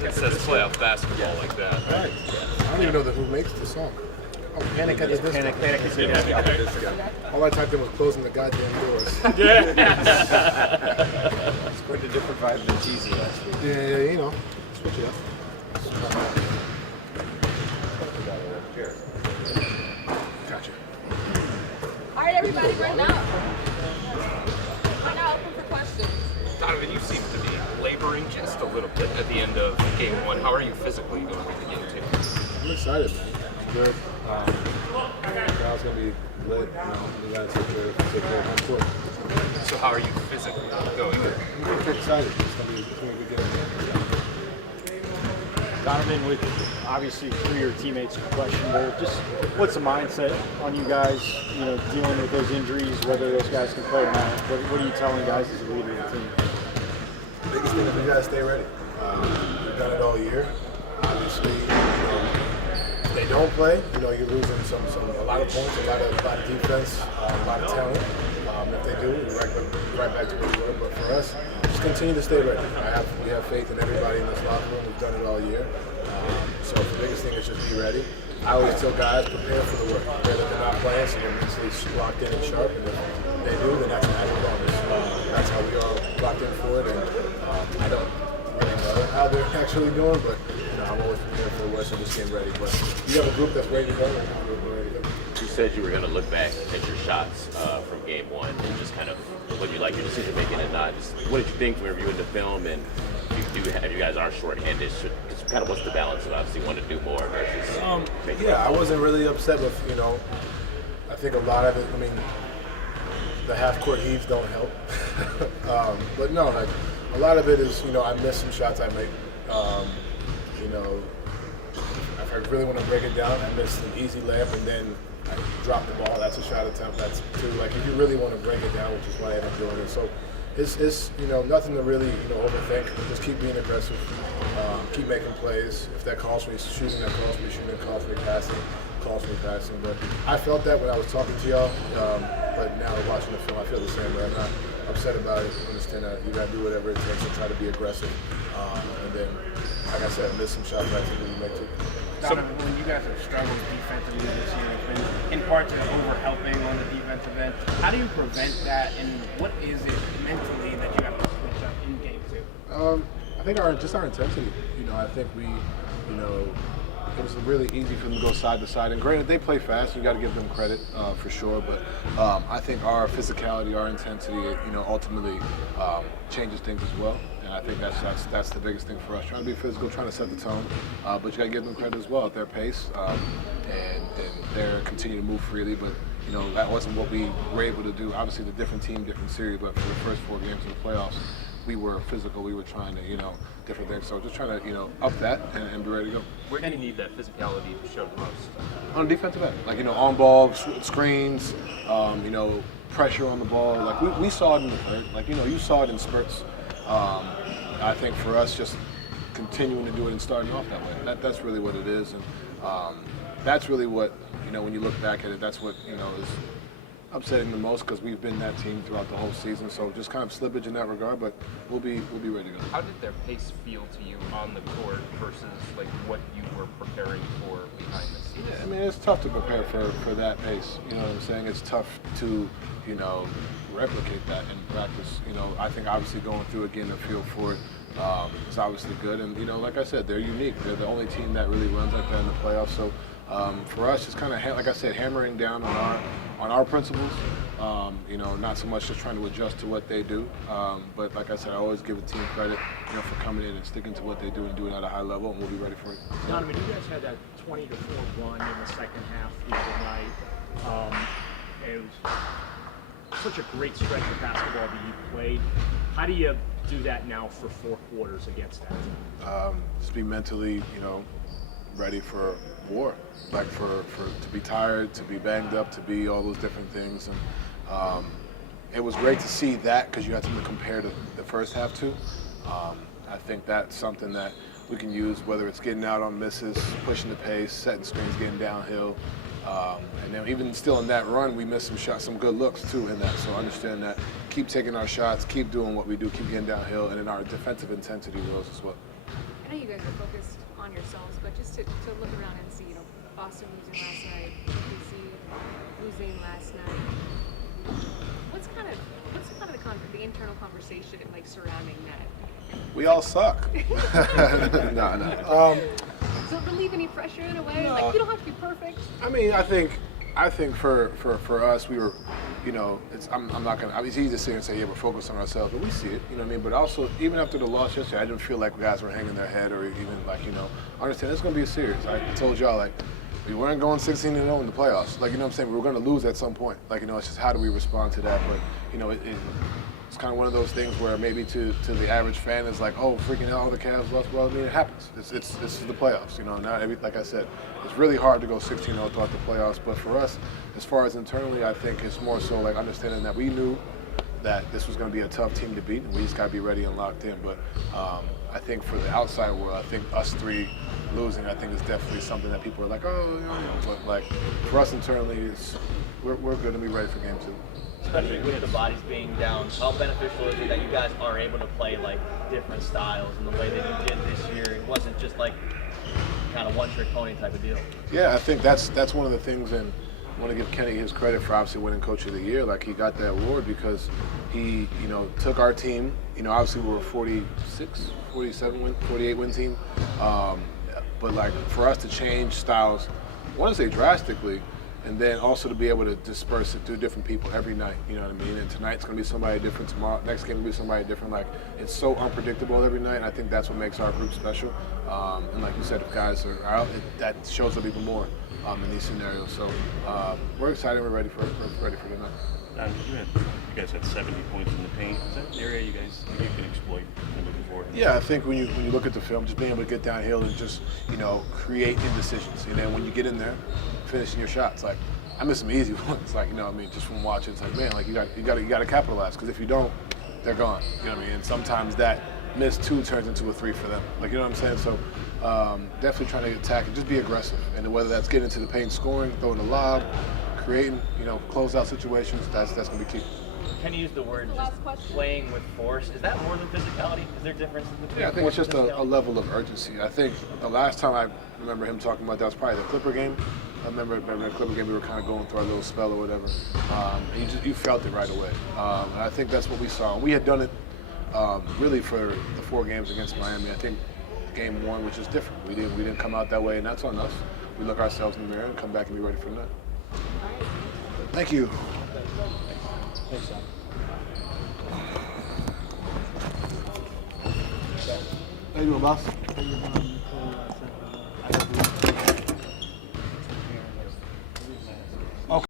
It says playoff basketball like that. Right. I don't even know who makes the song. Oh, Panic at the Disco. All I typed in was closing the goddamn doors. It's quite a different vibe than cheesy last week. Yeah, you know, switch it up. Gotcha. All right, everybody, we're now. We're now open for questions. Donovan, you seem to be laboring just a little bit at the end of game one. How are you physically going into game two? I'm excited, man. I'm good. The crowd's gonna be lit. You know, we gotta take care of home court. So how are you physically going in? I'm pretty excited. It's gonna be a good game. Donovan, with obviously 3 of your teammates questionable, just what's the mindset on you guys, you know, dealing with those injuries, whether those guys can play or not? What are you telling guys as a leader of the team? The biggest thing is we gotta stay ready. We've done it all year. Obviously, you know, if they don't play, you know, you're losing a lot of points, a lot of defense, a lot of talent. If they do, we're right back to where we were. But for us, just continue to stay ready. We have faith in everybody in this locker room. We've done it all year. So the biggest thing is just be ready. I always tell guys, prepare for the work. Prepare that they're not playing, so they're mentally locked in and sharp. And if they do, then that's an added bonus. That's how we all locked in for it. And I don't really know how they're actually doing, but you know, I'm always prepared for the worst and just getting ready. But you have a group that's ready to go, and we're ready to go. You said you were going to look back at your shots from game one and just kind of what you like your decision making and not. Just what did you think when reviewing the film? And you guys are shorthanded. Just kind of what's the balance of obviously wanting to do more versus? Yeah, I wasn't really upset with, you know, I think a lot of it. I mean, the half court heaves don't help. But no, like a lot of it is, you know, I missed some shots I made. You know, if I really want to break it down, I missed an easy layup and then I dropped the ball. That's a shot attempt. That's two. Like if you really want to break it down, which is why I ended up doing it. So it's you know, nothing to really, you know, overthink. Just keep being aggressive. Keep making plays. If that calls me shooting, that calls me shooting. Calls me passing. Calls me passing. But I felt that when I was talking to y'all. But now watching the film, I feel the same way. I'm not upset about it. I understand that you got to do whatever it takes to try to be aggressive. And then, like I said, miss some shots I think we make too. Donovan, when you guys have struggled defensively this year, it's been in part to over-helping on the defensive end. How do you prevent that, and what is it mentally that you have to switch up in game two? I think our intensity. You know, I think we, you know, it was really easy for them to go side to side. And granted, they play fast. You got to give them credit for sure. But I think our physicality, our intensity, you know, ultimately changes things as well. And I think that's the biggest thing for us. Trying to be physical, trying to set the tone. But you got to give them credit as well at their pace and they're continue to move freely. But you know, that wasn't what we were able to do. Obviously, the different team, different series. But for the first 4 games of the playoffs, we were physical. We were trying to, you know, different things. So just trying to, you know, up that and be ready to go. Where do you need that physicality to show the most? On the defensive end, like, you know, on ball screens, you know, pressure on the ball. Like we saw it in the third. Like, you know, you saw it in spurts. I think for us, just continuing to do it and starting off that way. That's really what it is, and that's really what, you know, when you look back at it, that's what, you know, is upsetting the most because we've been that team throughout the whole season. So just kind of slippage in that regard, but we'll be ready to go. How did their pace feel to you on the court versus like what you were preparing for behind the scenes? Yeah, I mean, it's tough to prepare for that pace. You know what I'm saying? It's tough to, you know, replicate that in practice. You know, I think obviously going through again the feel for it is obviously good. And you know, like I said, they're unique. They're the only team that really runs like that in the playoffs. So for us, just kind of like I said, hammering down on our principles. You know, not so much just trying to adjust to what they do. But like I said, I always give a team credit, you know, for coming in and sticking to what they do and doing it at a high level, and we'll be ready for it. Donovan, you guys had that 20-4 run in the second half the other night. It was such a great stretch of basketball that you played. How do you do that now for 4 quarters against that team? Just be mentally, you know, ready for war, like for to be tired, to be banged up, to be all those different things. And it was great to see that because you had something to compare to the first half to. I think that's something that we can use, whether it's getting out on misses, pushing the pace, setting screens, getting downhill. And then even still in that run, we missed some shots, some good looks too in that. So understand that, keep taking our shots, keep doing what we do, keep getting downhill, and then our defensive intensity rose as well. I know you guys are focused on yourselves, but just to look around and see, Boston losing last night, DC losing last night. What's kind of the internal conversation like surrounding that? We all suck. No. Does it relieve any pressure in a way? Like you don't have to be perfect. I mean, I think for us, we were, I'm not gonna. It's easy to sit here and say, yeah, we're focused on ourselves, but we see it, you know what I mean. But also, even after the loss yesterday, I didn't feel like guys were hanging their head or even understand it's gonna be a series. I told y'all we weren't going 16-0 in the playoffs. Like, you know what I'm saying? We were gonna lose at some point. Like, it's just how do we respond to that? But it's kind of one of those things where maybe to the average fan is like, oh, freaking hell, the Cavs lost. Well, I mean, it happens. This is the playoffs, like I said, it's really hard to go 16-0 throughout the playoffs. But for us, as far as internally, I think it's more so like understanding that we knew that this was going to be a tough team to beat, and we just got to be ready and locked in. But I think for the outside world, I think us three losing, I think is definitely something that people are like, oh, but like for us internally, we're good and we're ready for game 2. Especially with the bodies being down, how beneficial is it that you guys are able to play like different styles in the way that you did this year? It wasn't just like kind of one-trick pony type of deal. Yeah, I think that's one of the things, and I want to give Kenny his credit for obviously winning Coach of the Year. Like, he got that award because he, took our team. Obviously we were 48 win team. But like for us to change styles, I want to say drastically, and then also to be able to disperse it through different people every night, you know what I mean? And tonight's going to be somebody different, tomorrow, next game will be somebody different. Like, it's so unpredictable every night, and I think that's what makes our group special. And like you said, if guys are out, that shows up even more in these scenarios. So we're excited, we're ready for tonight. You guys had 70 points in the paint. Is that an area you guys think you can exploit moving forward? Yeah, I think when you look at the film, just being able to get downhill and just create indecisions, and then when you get in there, finishing your shots. Like, I missed some easy ones. Like, just from watching, it's like, man, like you got to capitalize, because if you don't, they're gone. You know what I mean? And sometimes that missed 2 turns into a 3 for them. Like, you know what I'm saying? So definitely trying to attack and just be aggressive. And whether that's getting into the paint, scoring, throwing the lob, creating, closeout situations, that's going to be key. Can you use the word just playing with force? Is that more than physicality? Is there a difference between Yeah, I think it's just a level of urgency. I think the last time I remember him talking about that was probably the Clipper game. I remember the Clipper game, we were kind of going through our little spell or whatever. And you felt it right away. And I think that's what we saw. And we had done it really for the 4 games against Miami. I think game 1 was just different. We didn't come out that way, and that's on us. We look ourselves in the mirror and come back and be ready for that. Thank you. Thanks, Sam. How you doing, boss? How you doing?